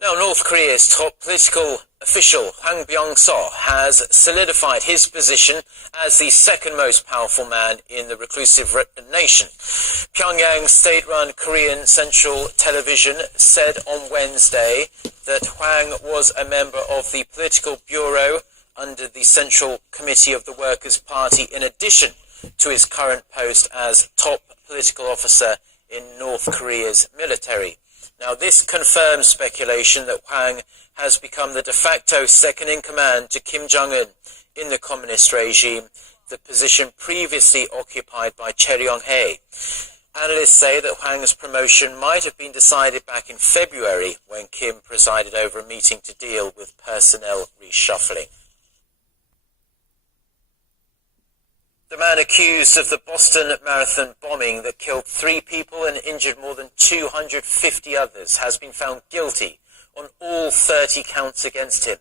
Now, North Korea's top political official, Hwang Byung-seo, has solidified his position as the second most powerful man in the reclusive nation. Pyongyang's state-run Korean Central Television said on Wednesday that Hwang was a member of the political bureau under the Central Committee of the Workers' Party in addition to his current post as top political officer in North Korea's military. Now, this confirms speculation that Hwang has become the de facto second-in-command to Kim Jong-un in the communist regime, the position previously occupied by Choi Ryong-hae. Analysts say that Hwang's promotion might have been decided back in February when Kim presided over a meeting to deal with personnel reshuffling. The man accused of the Boston Marathon bombing that killed 3 people and injured more than 250 others has been found guilty on all 30 counts against him.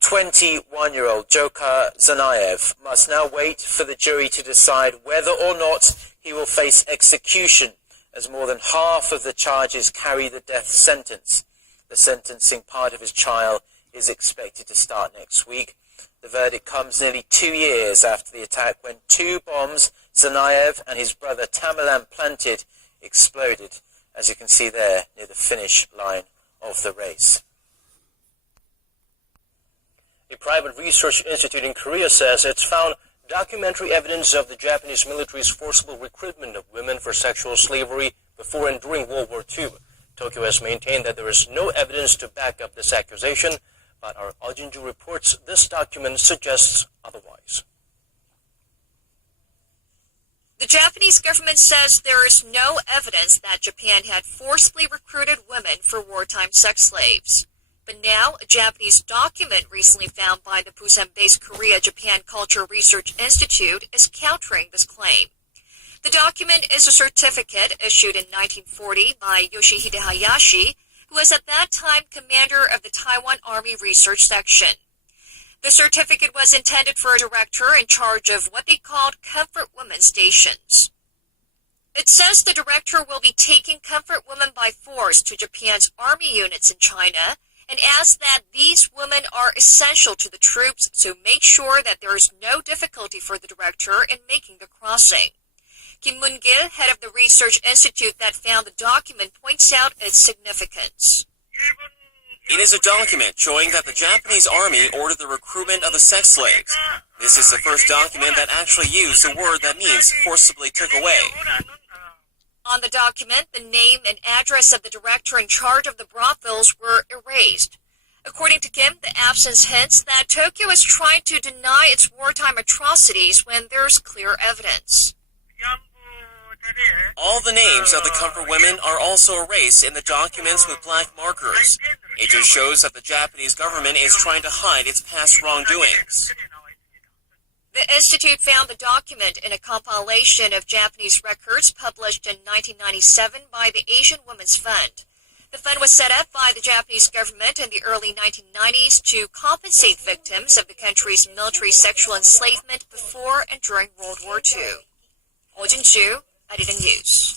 21-year-old Dzhokhar Tsarnaev must now wait for the jury to decide whether or not he will face execution, as more than half of the charges carry the death sentence. The sentencing part of his trial is expected to start next week. The verdict comes nearly 2 years after the attack when 2 bombs Tsarnaev and his brother Tamerlan planted exploded, as you can see there near the finish line of the race. A private research institute in Korea says it's found documentary evidence of the Japanese military's forcible recruitment of women for sexual slavery before and during World War II. Tokyo has maintained that there is no evidence to back up this accusation, but our Aljinju reports this document suggests otherwise. The Japanese government says there is no evidence that Japan had forcibly recruited women for wartime sex slaves. But now, a Japanese document recently found by the Busan-based Korea-Japan Culture Research Institute is countering this claim. The document is a certificate issued in 1940 by Yoshihide Hayashi, who was at that time commander of the Taiwan Army Research Section. The certificate was intended for a director in charge of what they called comfort women stations. It says the director will be taking comfort women by force to Japan's army units in China and adds that these women are essential to the troops, so make sure that there is no difficulty for the director in making the crossing. Kim Moon-gil, head of the research institute that found the document, points out its significance. It is a document showing that the Japanese army ordered the recruitment of the sex slaves. This is the first document that actually used a word that means forcibly took away. On the document, the name and address of the director in charge of the brothels were erased. According to Kim, the absence hints that Tokyo is trying to deny its wartime atrocities when there's clear evidence. All the names of the comfort women are also erased in the documents with black markers. It just shows that the Japanese government is trying to hide its past wrongdoings. The institute found the document in a compilation of Japanese records published in 1997 by the Asian Women's Fund. The fund was set up by the Japanese government in the early 1990s to compensate victims of the country's military sexual enslavement before and during World War II. Oh Jin-ju, Arirang News.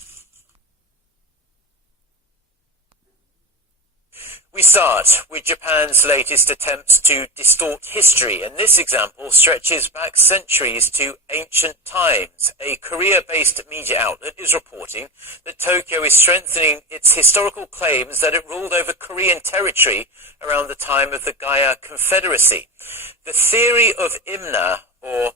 We start with Japan's latest attempts to distort history, and this example stretches back centuries to ancient times. A Korea-based media outlet is reporting that Tokyo is strengthening its historical claims that it ruled over Korean territory around the time of the Gaya Confederacy. The theory of Imna, or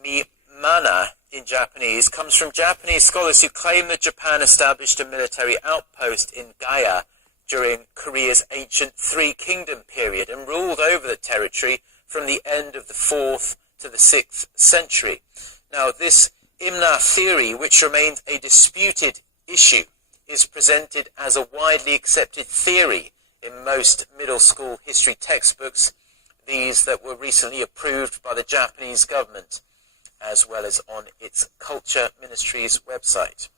Mimana in Japanese, comes from Japanese scholars who claim that Japan established a military outpost in Gaya during Korea's ancient Three Kingdom period and ruled over the territory from the end of the 4th to the 6th century. Now, this Imna theory, which remains a disputed issue, is presented as a widely accepted theory in most middle school history textbooks, these that were recently approved by the Japanese government, as well as on its Culture Ministry's website.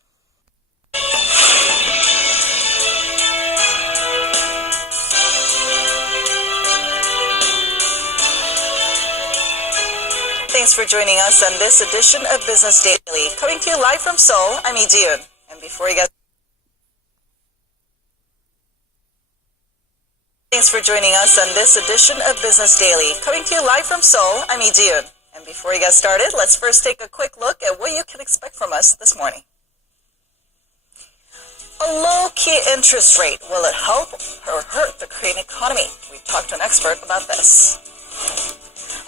Thanks for joining us on this edition of Business Daily. Coming to you live from Seoul, I'm Lee Ji-yoon. And before we get Thanks for joining us on this edition of Business Daily. Coming to you live from Seoul, I'm Lee Ji-yoon. And before we get started, let's first take a quick look at what you can expect from us this morning. A low-key interest rate, will it help or hurt the Korean economy? We talked to an expert about this.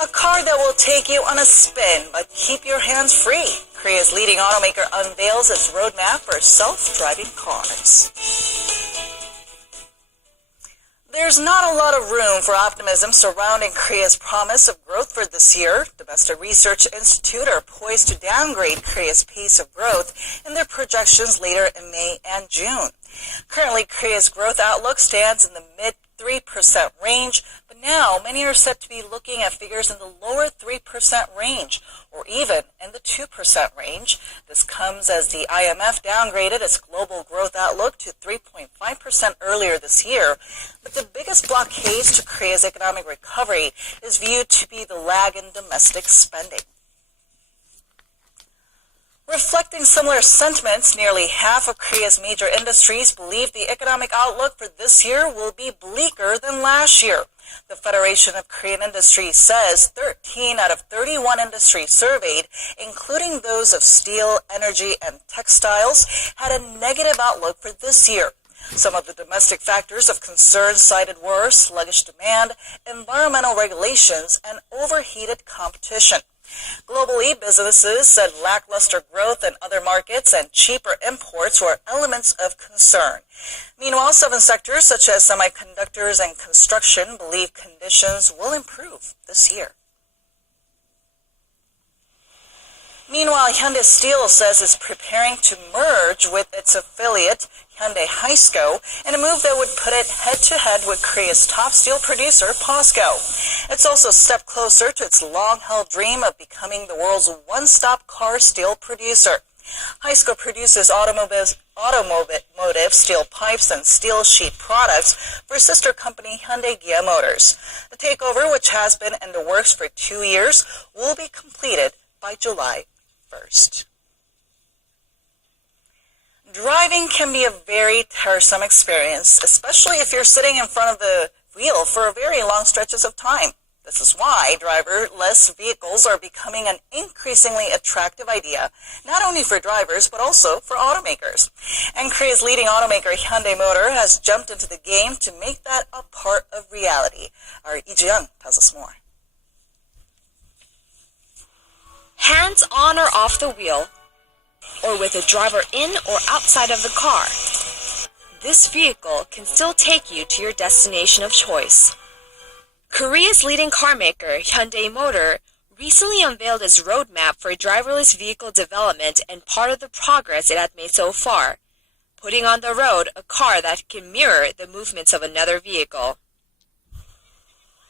A car that will take you on a spin but keep your hands free. Korea's leading automaker unveils its roadmap for self-driving cars. There's not a lot of room for optimism surrounding Korea's promise of growth for this year. Domestic Research Institute are poised to downgrade Korea's pace of growth in their projections later in May and June. Currently, Korea's growth outlook stands in the mid 3% range, but now many are set to be looking at figures in the lower 3% range, or even in the 2% range. This comes as the IMF downgraded its global growth outlook to 3.5% earlier this year. But the biggest blockade to Korea's economic recovery is viewed to be the lag in domestic spending. Reflecting similar sentiments, nearly half of Korea's major industries believe the economic outlook for this year will be bleaker than last year. The Federation of Korean Industries says 13 out of 31 industries surveyed, including those of steel, energy, and textiles, had a negative outlook for this year. Some of the domestic factors of concern cited were sluggish demand, environmental regulations, and overheated competition. Global e-businesses said lackluster growth in other markets and cheaper imports were elements of concern. Meanwhile, 7 sectors such as semiconductors and construction believe conditions will improve this year. Meanwhile, Hyundai Steel says it's preparing to merge with its affiliate, Hyundai Haisco, in a move that would put it head-to-head with Korea's top steel producer, POSCO. It's also a step closer to its long-held dream of becoming the world's one-stop car steel producer. Haisco produces automotive steel pipes and steel sheet products for sister company Hyundai Kia Motors. The takeover, which has been in the works for 2 years, will be completed by July 1st. Driving can be a very tiresome experience, especially if you're sitting in front of the wheel for very long stretches of time. This is why driverless vehicles are becoming an increasingly attractive idea, not only for drivers, but also for automakers. And Korea's leading automaker, Hyundai Motor, has jumped into the game to make that a part of reality. Our Lee Ji-young tells us more. Hands on or off the wheel, or with a driver in or outside of the car, this vehicle can still take you to your destination of choice. Korea's leading car maker, Hyundai Motor, recently unveiled its roadmap for driverless vehicle development and part of the progress it had made so far, putting on the road a car that can mirror the movements of another vehicle.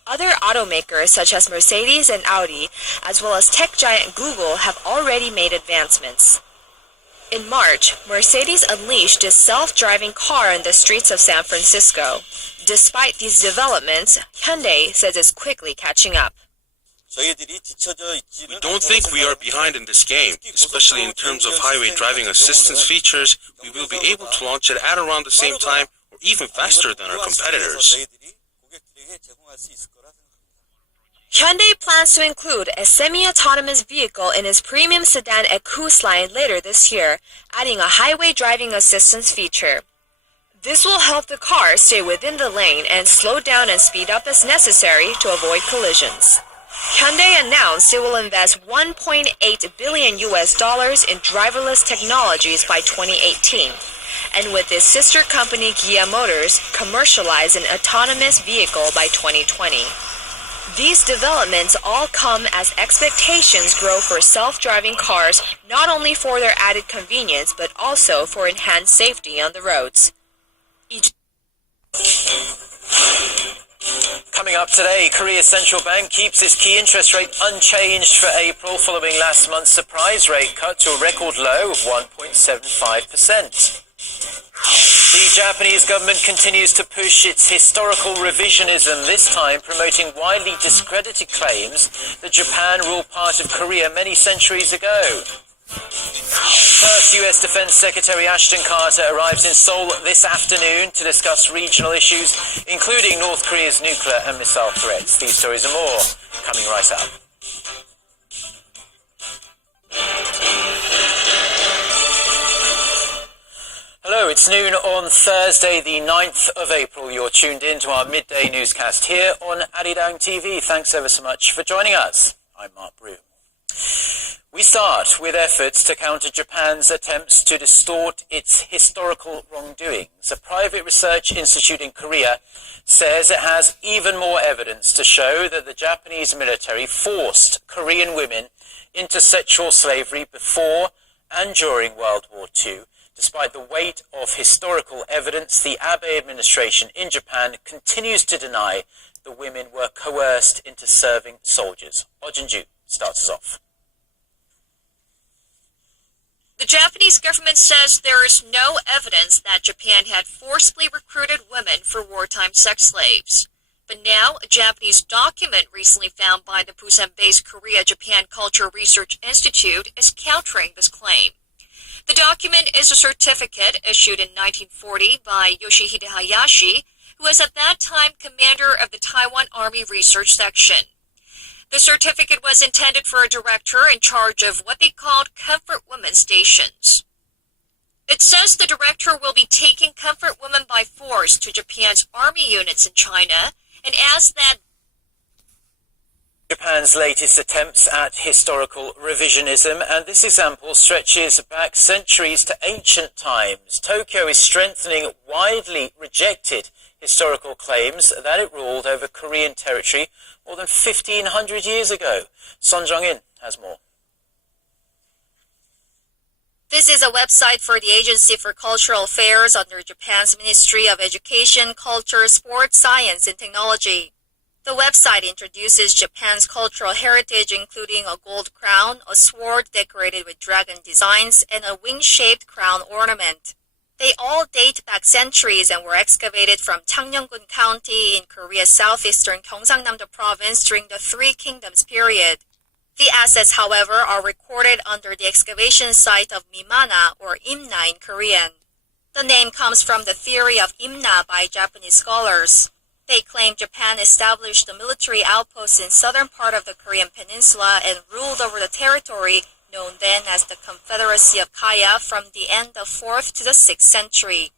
Other automakers such as Mercedes and Audi, as well as tech giant Google, have already made advancements. In March, Mercedes unleashed its self-driving car on the streets of San Francisco. Despite these developments, Hyundai says it's quickly catching up. We don't think we are behind in this game, especially in terms of highway driving assistance features. We will be able to launch it at around the same time or even faster than our competitors. Hyundai plans to include a semi-autonomous vehicle in its premium sedan Ecus line later this year, adding a highway driving assistance feature. This will help the car stay within the lane and slow down and speed up as necessary to avoid collisions. Hyundai announced it will invest $1.8 billion in driverless technologies by 2018, and with its sister company Kia Motors, commercialize an autonomous vehicle by 2020. These developments all come as expectations grow for self-driving cars, not only for their added convenience, but also for enhanced safety on the roads. Coming up today, Korea's central bank keeps its key interest rate unchanged for April following last month's surprise rate cut to a record low of 1.75%. The Japanese government continues to push its historical revisionism, this time promoting widely discredited claims that Japan ruled part of Korea many centuries ago. First, US Defense Secretary Ashton Carter arrives in Seoul this afternoon to discuss regional issues, including North Korea's nuclear and missile threats. These stories and more coming right up. Hello, it's noon on Thursday, the 9th of April. You're tuned in to our midday newscast here on Arirang TV. Thanks ever so much for joining us. I'm Mark Broom. We start with efforts to counter Japan's attempts to distort its historical wrongdoings. A private research institute in Korea says it has even more evidence to show that the Japanese military forced Korean women into sexual slavery before and during World War II. Despite the weight of historical evidence, the Abe administration in Japan continues to deny the women were coerced into serving soldiers. Oh Jin-ju starts us off. The Japanese government says there is no evidence that Japan had forcibly recruited women for wartime sex slaves. But now, a Japanese document recently found by the Busan-based Korea-Japan Cultural Research Institute is countering this claim. The document is a certificate issued in 1940 by Yoshihide Hayashi, who was at that time commander of the Taiwan Army Research Section. The certificate was intended for a director in charge of what they called comfort women stations. It says the director will be taking comfort women by force to Japan's army units in China, and adds that Japan's latest attempts at historical revisionism, and this example stretches back centuries to ancient times. Tokyo is strengthening widely rejected historical claims that it ruled over Korean territory more than 1,500 years ago. Son Jong-in has more. This is a website for the Agency for Cultural Affairs under Japan's Ministry of Education, Culture, Sports, Science, and Technology. The website introduces Japan's cultural heritage, including a gold crown, a sword decorated with dragon designs, and a wing-shaped crown ornament. They all date back centuries and were excavated from Changnyeongun County in Korea's southeastern Gyeongsangnam-do province during the Three Kingdoms period. The assets, however, are recorded under the excavation site of Mimana, or Imna in Korean. The name comes from the theory of Imna by Japanese scholars. They claim Japan established a military outpost in southern part of the Korean peninsula and ruled over the territory known then as the Confederacy of Kaya from the end of 4th to the 6th century.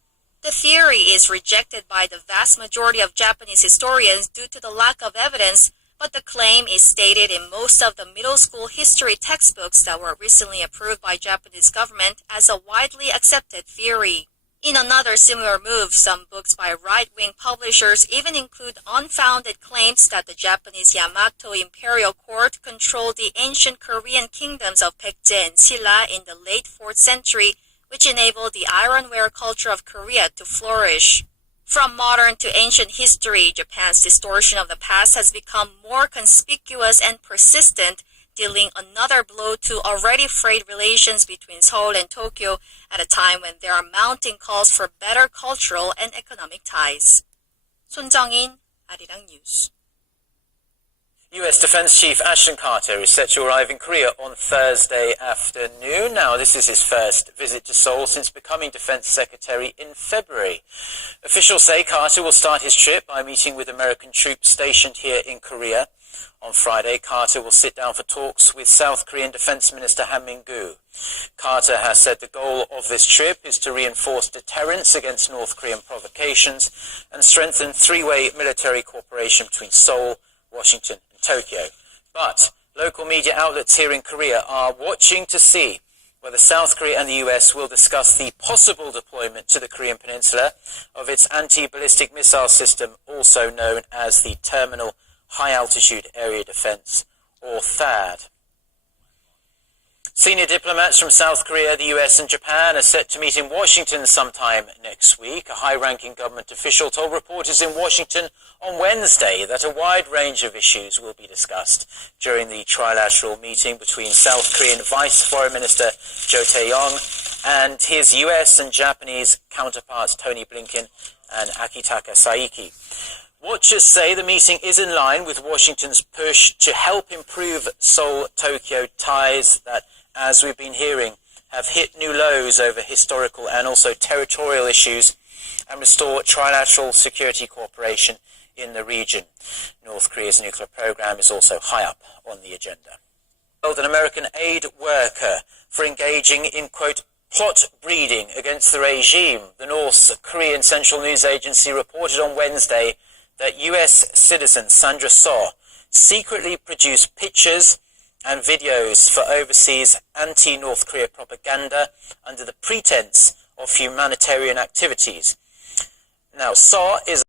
The theory is rejected by the vast majority of Japanese historians due to the lack of evidence, but the claim is stated in most of the middle school history textbooks that were recently approved by Japanese government as a widely accepted theory. In another similar move, some books by right-wing publishers even include unfounded claims that the Japanese Yamato imperial court controlled the ancient Korean kingdoms of Baekje and Silla in the late 4th century, which enabled the ironware culture of Korea to flourish. From modern to ancient history, Japan's distortion of the past has become more conspicuous and persistent, dealing another blow to already frayed relations between Seoul and Tokyo at a time when there are mounting calls for better cultural and economic ties. Son Jong-in, Arirang News. US Defense Chief Ashton Carter is set to arrive in Korea on Thursday afternoon. Now, this is his first visit to Seoul since becoming Defense Secretary in February. Officials say Carter will start his trip by meeting with American troops stationed here in Korea. On Friday, Carter will sit down for talks with South Korean Defense Minister Han Min-gu. Carter has said the goal of this trip is to reinforce deterrence against North Korean provocations and strengthen three-way military cooperation between Seoul, Washington, and Tokyo. But local media outlets here in Korea are watching to see whether South Korea and the US will discuss the possible deployment to the Korean Peninsula of its anti-ballistic missile system, also known as the Terminal High Altitude Area Defense, or THAAD. Senior diplomats from South Korea, the US and Japan are set to meet in Washington sometime next week. A high-ranking government official told reporters in Washington on Wednesday that a wide range of issues will be discussed during the trilateral meeting between South Korean Vice Foreign Minister Jo Tae-yong and his US and Japanese counterparts Tony Blinken and Akitaka Saiki. Watchers say the meeting is in line with Washington's push to help improve Seoul-Tokyo ties that as we've been hearing, have hit new lows over historical and also territorial issues and restore trilateral security cooperation in the region. North Korea's nuclear program is also high up on the agenda. An American aid worker for engaging in, quote, plot breeding against the regime. The North Korean Central News Agency reported on Wednesday that US citizen Sandra So secretly produced pictures and videos for overseas anti-North Korea propaganda under the pretense of humanitarian activities. Now, So is